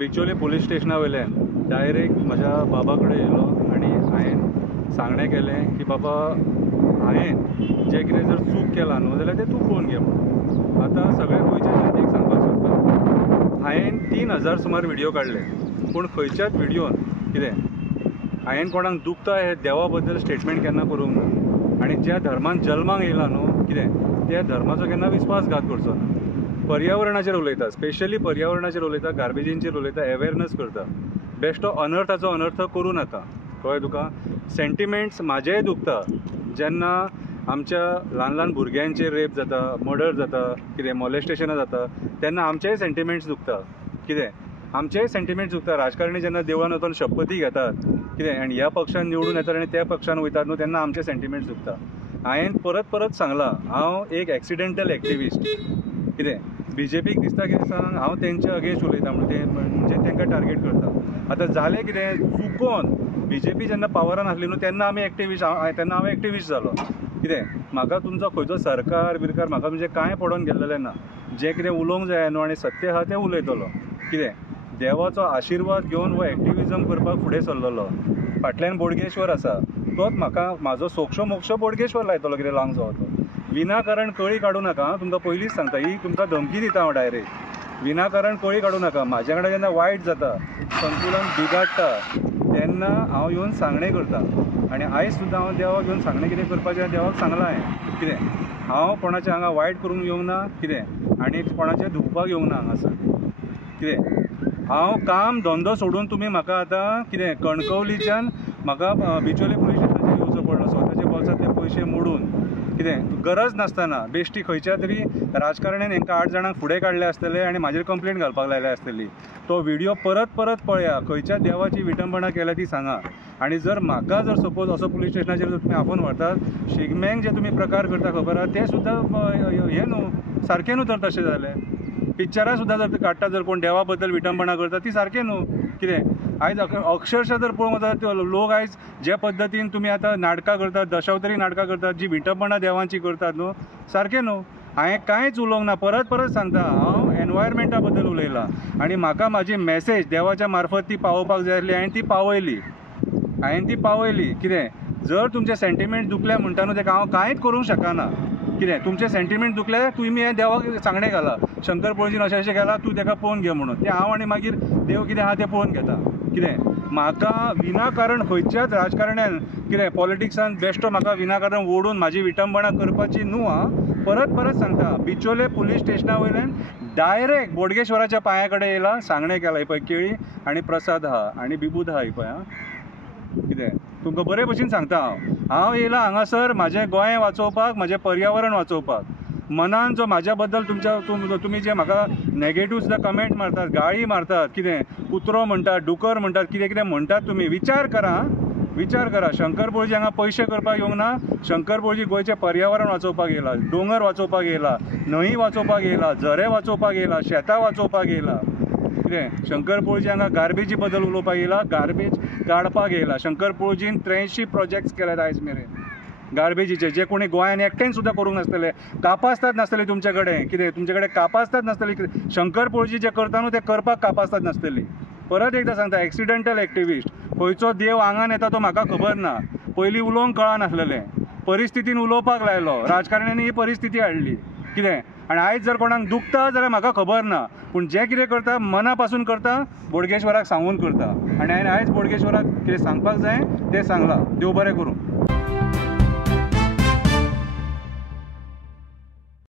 बिचोले police स्टेशना वयल्यान direct म्हज्या बाबा कडेन येयलो आनी हांवें सांगणें केलें की बाबा हांवें जें कितें जर चूक केलां न्हू जाल्यार तें तूं पळोवन घे म्हणून. आतां सगळ्या गोंयच्या जनतेक सांगपाक सोदता, हांवें 3000 सुमार व्हिडिओ काडले, पूण खंयच्याच व्हिडिओन कितें हांवें कोणाक दुखता हे देवा बद्दल स्टेटमेंट केन्ना करूंक ना. आनी ज्या धर्मान जल्माक येयला न्हू कितें त्या धर्माचो केन्ना विस्वासघात करचो ना. पर्यावरणाचेर उलयता, स्पेशली पर्यावरणाचेर उलयता, गार्बेजींचेर उलयता, अवेरनस करता. बेश्टो अनर्थाचो अनर्थ करूं नाका, कळ्ळें तुका. सेंटिमेंट्स म्हाजेय दुखता जेन्ना आमच्या ल्हान ल्हान भुरग्यांचेर रेप जाता, मर्डर जाता, कितें मॉलेस्टेशनां जाता, तेन्ना आमचेय सेंटिमेंट्स दुखता. कितें आमचेय सेंटिमेंट्स दुखता. राजकारणी जेन्ना देवळान वचून शपथी घेतात कितें आनी ह्या पक्षान निवडून येतात आनी त्या पक्षान वयतात न्हू तेन्ना आमचे सेंटिमेंट्स दुखता. हांवें परत परत सांगलां हांव एक एक्सिडेंटल एक्टिविस्ट. कितें BJPक दिसता कितें सांग हांव तेंच्या अगेन्स्ट उलयता म्हणून ते म्हणजे तांकां टार्गेट करता. आतां जालें कितें चुकोन BJP जेन्ना पावरान आसली न्हू तेन्ना आमी एक्टिविस्ट, तेन्ना हांव एक्टिविस्ट जालो. कितें म्हाका तुमचो खंयचो सरकार बिरकार म्हाका म्हणजे कांय पडोन गेल्लेलें ना. जें कितें उलोवंक जाय न्हू आनी सत्य आहा तें उलयतलो. कितें देवाचो आशिर्वाद घेवन हो एक्टिविजम करपाक फुडें सरलेलो. फाटल्यान बोडगेश्वर आसा, तोच म्हाका म्हाजो सोक्षो मोक्षो बोडगेश्वर लायतलो कितें लावंक जावो तो. विनाकारण कळी काडूं नाका, तुमकां पयलींच सांगता, ही तुमकां धमकी दिता हांव डायरेक्ट. विनाकारण कळी काडूं नाका. म्हाजे कडेन जेन्ना वायट जाता, संतुलन बिगाडटा तेन्ना हांव येवन सांगणें करता. आनी आयज सुद्दां हांव देवाक येवन सांगणें कितें करपाचें देवाक सांगलां हांवें. कितें हांव कोणाचें हांगा वायट करूंक येवंक ना, कितें आनी कोणाचें धुवपाक येवंक ना हांगासर. कितें हांव काम धंदो सोडून तुमी म्हाका आतां कितें कणकवलीच्यान म्हाका बिचोले पुलीस स्टेशनाचेर येवचो पडलो स्वताचे बोल्सांतले पयशे मोडून. कितें गरज नासतना बेश्टी खंयच्या तरी राजकारण्यान हांकां 8 जाणांक फुडें काडले आसतले आनी म्हाजेर कंप्लेंट घालपाक लायले आसतली. तो व्हिडिओ परत परत पळया, खंयच्या देवाची विटंबना केल्या ती सांगा. आनी जर म्हाका जर सपोज असो पुलीस स्टेशनाचेर जर तुमी आफोन व्हरतात, शिगम्यांक जे तुमी प्रकार करता खबर आहा ते सुद्दां हें न्हू सारकें न्हू तर तशें जालें. पिक्चरां सुद्दां जर काडटा, जर कोण देवा बद्दल विटंबना करता ती सारकें न्हू. कितें आयज अक्षरशः जर पळोवंक वचत लोक आयज जे पद्दतीन तुमी आतां नाटकां करतात, दशावतरी नाटकां करतात, जी विटंबना देवांची करतात न्हू, सारकें न्हू. हांवें कांयच उलोवंक ना. परत परत सांगता हांव एनवायरमेंटा बद्दल उलयलां आनी म्हाका म्हाजी मॅसेज देवाच्या मार्फत ती पावोवपाक जाय आसली, हांवें ती पावयली. कितें जर तुमचे सेंटिमेंट दुखले म्हणटा न्हू तेका हांव कांयच करूंक शकना. कितें तुमचे सेंटिमेंट दुखले तुमी हें देवाक सांगणें घाला, शंकर पळजीन अशें अशें केलां तूं तेका पळोवन घे म्हणून. तें हांव आनी मागीर देव कितें आहा तें पळोवन घेता. कितें म्हाका विनाकारण खंयच्याच राजकारण्यान कितें पॉलिटिक्सान बेश्टो म्हाका विनाकारण ओडून म्हाजी विटंबना करपाची न्हू. हांव परत परत सांगता बिचोले पुलीस स्टेशना वयल्यान डायरेक्ट बोडगेश्वराच्या पांया कडेन येयला, सांगणें केलां. ही पळय केळी आनी प्रसाद आहा आनी बिबूद आहा ही पळय. कितें तुमकां बरे भशेन सांगता हांव येयलां हांगासर म्हाजें गोंय वाचोवपाक, म्हाजें पर्यावरण वाचोवपाक. मनान जो म्हाज्या बद्दल तुमी जे म्हाका नॅगेटीव सुद्दां कमेंट मारतात, गाळी मारतात, कितें कुत्रो म्हणटात, डुकर म्हणटात, कितें कितें म्हणटात तुमी, विचार करा. शंकर पळजी हांगा पयशे करपाक येवंक ना. शंकर पळजी गोंयचें पर्यावरण वाचोवपाक येयला, दोंगर वाचोवपाक येयला, न्हंय वाचोवपाक येयला, झरे वाचोवपाक येयला, शेतां वाचोवपाक येयला. कितें शंकर पळजी हांगा गार्बेजी बद्दल उलोवपाक येयला, गार्बेज काडपाक येयला. शंकर पळजीन 83 प्रोजेक्ट्स केल्यात आयज मेरेन गार्बेजीचे, जे कोणी गोंयान एकटेन सुद्दां करूंक नासतले. कापासतात नासतली तुमचे कडेन. कितें तुमचे कडेन कापासतात नासतली. शंकर पळजी जे करता न्हू ते करपाक कापासतात नासतली. परत एकदां सांगता एक्सिडेंटल एक्टिविस्ट. खंयचो देव आंगान येता तो म्हाका खबर ना. पयलीं उलोवंक कळनासलेलें, परिस्थितीन उलोवपाक लायलो, राजकारण्यांनी ही परिस्थिती हाडली. कितें आनी आयज जर कोणाक दुखता जाल्यार म्हाका खबर ना, पूण जें कितें करता मना पासून करता, बोडगेश्वराक सांगून करता. आनी हांवें आयज बोडगेश्वराक कितें सांगपाक जाय तें सांगलां. देव बरें करूं.